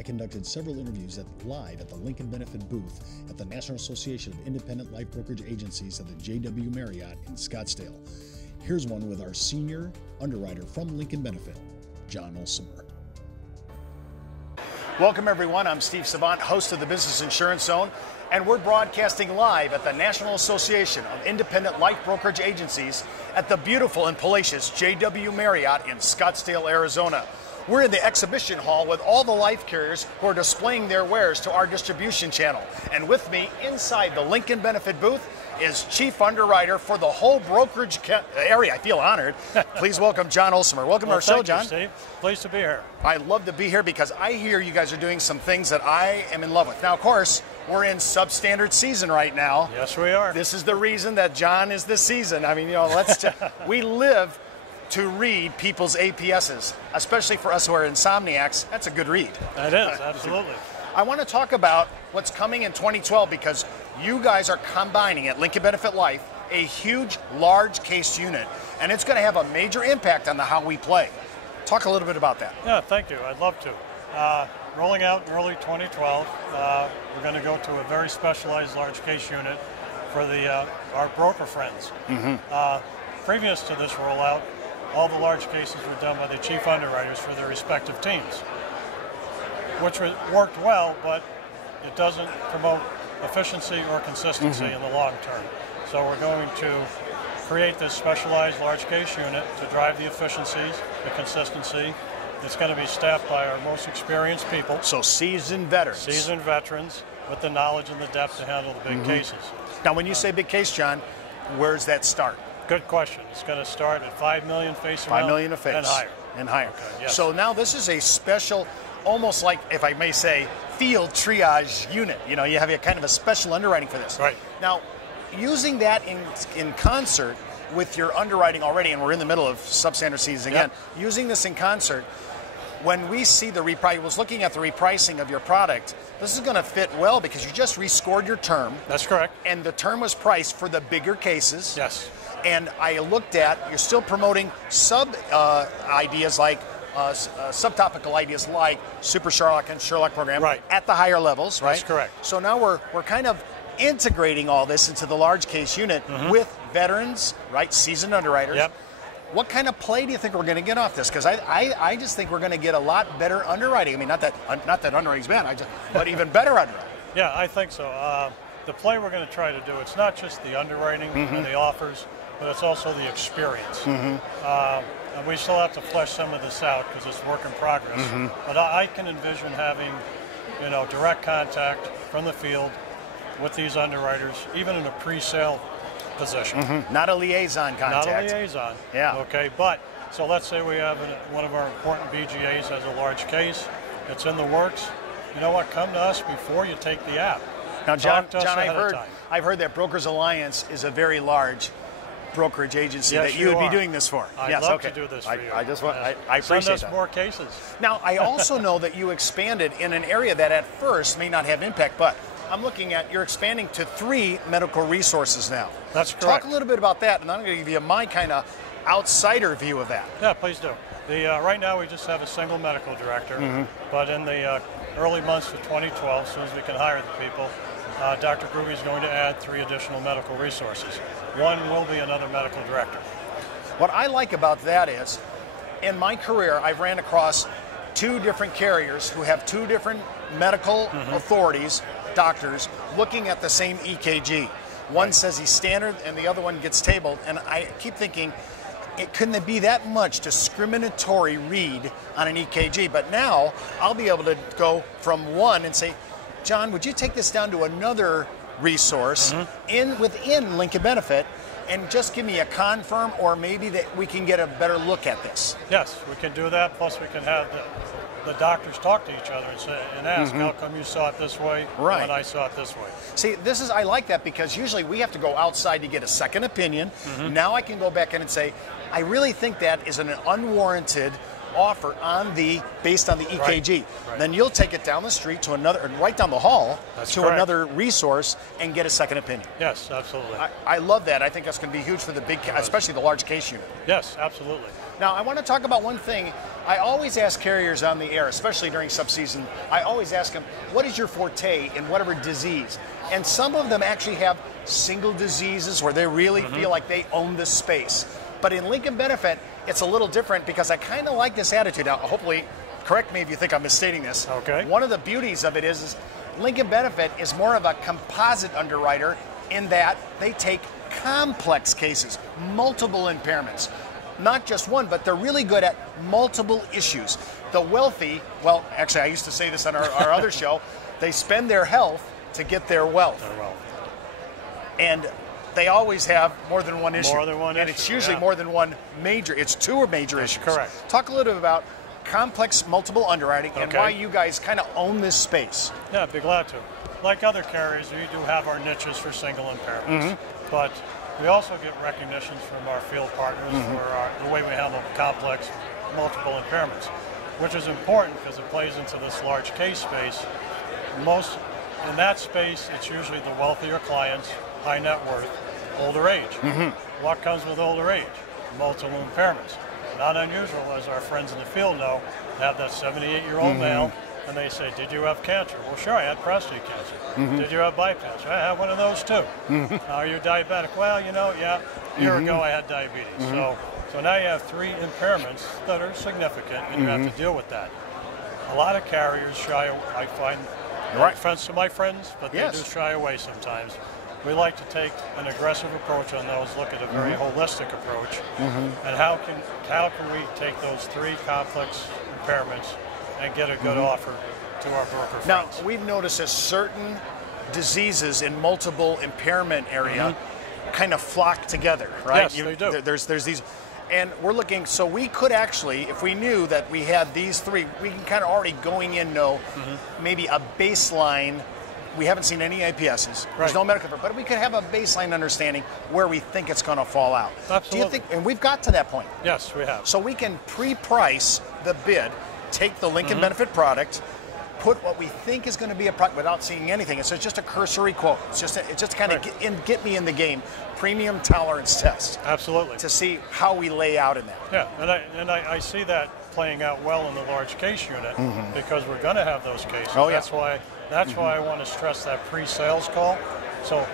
I conducted several interviews live at the Lincoln Benefit booth at the National Association of Independent Life Brokerage Agencies at the JW Marriott in Scottsdale. Here's one with our senior underwriter from Lincoln Benefit, John Olsemer. Welcome everyone, I'm Steve Savant, host of the Business Insurance Zone, and we're broadcasting live at the National Association of Independent Life Brokerage Agencies at the beautiful and palatious JW Marriott in Scottsdale, Arizona. We're in the exhibition hall with all the life carriers who are displaying their wares to our distribution channel. And with me inside the Lincoln Benefit booth is Chief Underwriter for the whole brokerage area. I feel honored. Please welcome John Olsemer. Welcome to our show, John. Thank you, Steve. Pleased to be here. I love to be here because I hear you guys are doing some things that I am in love with. Now, of course, we're in substandard season right now. Yes, we are. This is the reason that John is this season. I mean, you know, we live to read people's APSs, especially for us who are insomniacs. That's a good read. That is, absolutely. I want to talk about what's coming in 2012 because you guys are combining at Lincoln Benefit Life a huge, large case unit, and it's going to have a major impact on how we play. Talk a little bit about that. Yeah, thank you. I'd love to. Rolling out in early 2012, we're going to go to a very specialized large case unit for our broker friends. Previous to this rollout, all the large cases were done by the chief underwriters for their respective teams, which worked well, but it doesn't promote efficiency or consistency in the long term. So we're going to create this specialized large case unit to drive the efficiencies, the consistency. It's going to be staffed by our most experienced people. So seasoned veterans. Seasoned veterans with the knowledge and the depth to handle the big cases. Now when you say big case, John, where's that start? Good question. It's going to start at $5 million face amount. $5 million a face. And higher. And higher. Okay, yes. So now this is a special, almost like, if I may say, field triage unit. You know, you have a kind of a special underwriting for this. Right. Now, using that in concert with your underwriting already, and we're in the middle of substandard season again, using this in concert, when we see the reprice, I was looking at the repricing of your product, this is going to fit well because you just rescored your term. That's correct. And the term was priced for the bigger cases. Yes. And I looked at, you're still promoting ideas like, subtopical ideas like Super Sherlock and Sherlock program at the higher levels, right? That's correct. So now we're kind of integrating all this into the large case unit with veterans, right, seasoned underwriters. Yep. What kind of play do you think we're going to get off this? Because I just think we're going to get a lot better underwriting. I mean, not that underwriting's bad, but even better underwriting. Yeah, I think so. The play we're going to try to do, it's not just the underwriting and the offers, but it's also the experience. And we still have to flesh some of this out because it's work in progress. But I can envision having, you know, direct contact from the field with these underwriters, even in a pre-sale position. Not a liaison contact. Not a liaison. Yeah. Okay, but so let's say we have one of our important BGAs has a large case. It's in the works. You know what? Come to us before you take the app. Now, John, John, I've heard that Brokers Alliance is a very large brokerage agency that you would be doing this for. I'd love to do this for you. I just want, I appreciate Send us that. more cases. Now, I also know that you expanded in an area that at first may not have impact, but I'm looking at you're expanding to 3 medical resources now. That's correct. Talk a little bit about that, and I'm going to give you my kind of outsider view of that. Yeah, please do. Right now we just have a single medical director, but in the early months of 2012, as soon as we can hire the people, Dr. Gruby is going to add 3 additional medical resources. One will be another medical director. What I like about that is, in my career, I've ran across 2 different carriers who have 2 different medical authorities, doctors, looking at the same EKG. One says he's standard and the other one gets tabled, and I keep thinking, couldn't it be that much discriminatory read on an EKG? But now I'll be able to go from one and say, John, would you take this down to another resource within Lincoln Benefit and just give me a confirm, or maybe that we can get a better look at this? Yes, we can do that. Plus we can have the doctors talk to each other and ask, how come you saw it this way when I saw it this way? See, I like that because usually we have to go outside to get a second opinion. Now I can go back in and say, I really think that is an unwarranted offer based on the EKG. Right. Then you'll take it down the street to another, right down the hall another resource and get a second opinion. Yes, absolutely. I love that. I think that's going to be huge for the big, especially the large case unit. Yes, absolutely. Now, I want to talk about one thing. I always ask carriers on the air, especially during subseason, I always ask them, what is your forte in whatever disease? And some of them actually have single diseases where they really feel like they own the space. But in Lincoln Benefit, it's a little different because I kind of like this attitude. Now, hopefully, correct me if you think I'm misstating this. Okay. One of the beauties of it is Lincoln Benefit is more of a composite underwriter in that they take complex cases, multiple impairments. Not just one, but they're really good at multiple issues. The wealthy, well, actually, I used to say this on our other show, they spend their health to get their wealth. And they always have more than one issue. More than one issue, and it's usually more than one major, it's two or major issues. Correct. Talk a little bit about complex multiple underwriting and why you guys kind of own this space. Yeah, I'd be glad to. Like other carriers, we do have our niches for single impairments, but we also get recognitions from our field partners for the way we handle complex multiple impairments, which is important because it plays into this large case space. In that space, it's usually the wealthier clients, high net worth, older age. What comes with older age? Multiple impairments. Not unusual, as our friends in the field know, to have that 78-year-old male, and they say, did you have cancer? Well, sure, I had prostate cancer. Did you have bypass? I had one of those too. Are you diabetic? Well, you know, yeah, a year ago I had diabetes. So now you have 3 impairments that are significant, and you have to deal with that. A lot of carriers shy away, I find, friends to my friends, but they do shy away sometimes. We like to take an aggressive approach on those, look at a very holistic approach, and how can we take those 3 complex impairments and get a good offer to our broker friends. Now, we've noticed that certain diseases in multiple impairment area kind of flock together, right? Yes, they do. There's these, and we're looking, so we could actually, if we knew that we had these 3, we can kind of already going in know maybe a baseline. We haven't seen any IPSs. There's no medical, but we could have a baseline understanding where we think it's going to fall out. Absolutely. Do you think, and we've got to that point. Yes, we have. So we can pre-price the bid, take the Lincoln Benefit product, put what we think is going to be a product without seeing anything. It's just a cursory quote. It's just kind of get me in the game. Premium tolerance test. Absolutely. To see how we lay out in that. Yeah, and I see that playing out well in the large case unit because we're going to have those cases. That's why I want to stress that pre-sales call. So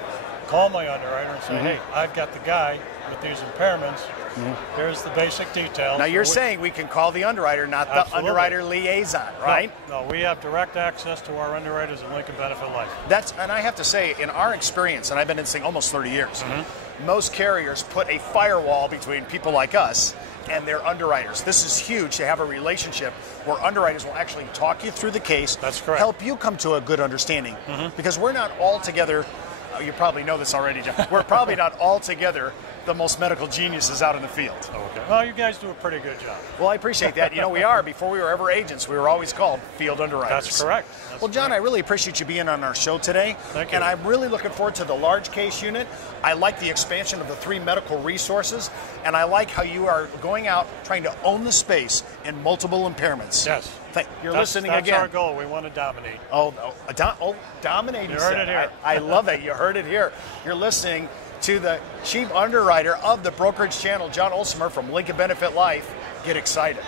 call my underwriter and say, hey, I've got the guy with these impairments. Here's the basic details. Now you're saying we can call the underwriter, not the underwriter liaison, right? No, we have direct access to our underwriters at Lincoln Benefit Life. And I have to say, in our experience, and I've been in this thing almost 30 years, most carriers put a firewall between people like us and their underwriters. This is huge to have a relationship where underwriters will actually talk you through the case, that's correct, help you come to a good understanding, because we're not all together. You probably know this already, John. We're probably not all together the most medical geniuses out in the field. Okay. Well, you guys do a pretty good job. Well, I appreciate that. You know, we are. Before we were ever agents, we were always called field underwriters. That's correct. Well, John, I really appreciate you being on our show today. Thank you. And I'm really looking forward to the large case unit. I like the expansion of the 3 medical resources, and I like how you are going out trying to own the space in multiple impairments. Yes. You're listening again. That's our goal. We want to dominate. Oh, no. Dominate. You heard it here. I love it. You heard it here. You're listening to the chief underwriter of the brokerage channel, John Olsemer from Lincoln Benefit Life. Get excited.